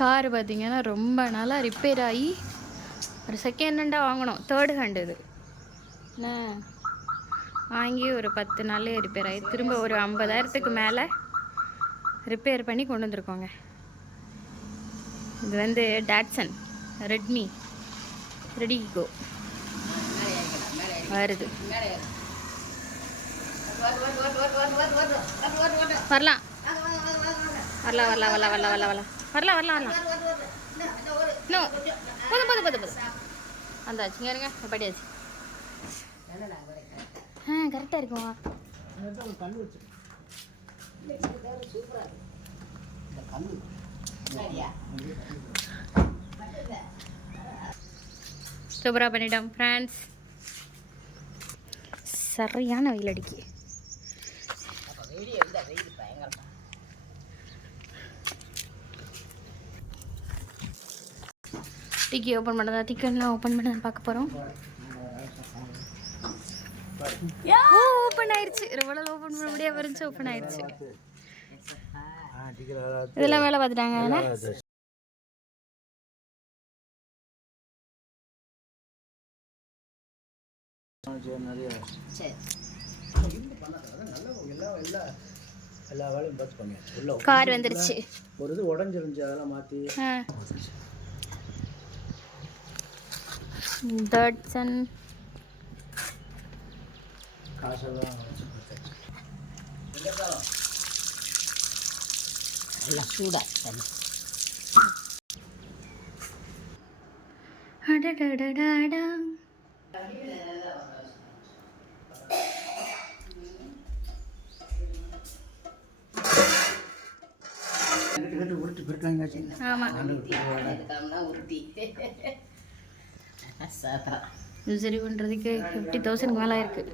Car பார்த்தீங்கன்னா ரொம்ப நாளாக ரிப்பேர் ஆகி ஒரு செகண்ட் ஹேண்டாக வாங்கினோம். தேர்ட் ஹேண்டு இது என்ன வாங்கி ஒரு 10 நாள்லேயே ரிப்பேர் ஆகி திரும்ப ஒரு 50,000க்கு மேலே ரிப்பேர் பண்ணி கொண்டு வந்திருக்கோங்க. இது வந்து டாட்சன் ரெட்மி ரெடி கோ வருது. வரலாம் வரலாம் வரலாம் வரலாம் வரலாம் வரலாம் வரலாம் வரலாம் வரலாம் வரலாம் இன்னும் போதும் போதும் போதும் போதும் வந்தாச்சுங்க இருங்க படியாச்சு. கரெக்டாக இருக்குமா? சூப்பராக பண்ணிட்டோம் ஃப்ரெண்ட்ஸ். சரியான வெயில் அடிக்கு. டிக்கி ஓப்பன் பண்ணதா டிக்கெட்லாம் ஓப்பன் பண்ணதான் பார்க்க போகிறோம். ஓப்பன் ஆயிடுச்சு. ரொம்ப நாள் ஓப்பன் பண்ண முடியாது இருந்துச்சு. ஓப்பன் ஆயிடுச்சு. இதெல்லாம் வேலை பார்த்துட்டாங்க. கார் வந்துருச்சு. ஒரு இது உடஞ்சிருந்துச்சு, அதெல்லாம் மாற்றி டாட்சன் காசெல்லாம் நல்லா சூடாக தண்ணி. அடடடடடா சரி பண்ணுறதுக்கு 50,000 மேலே இருக்குது.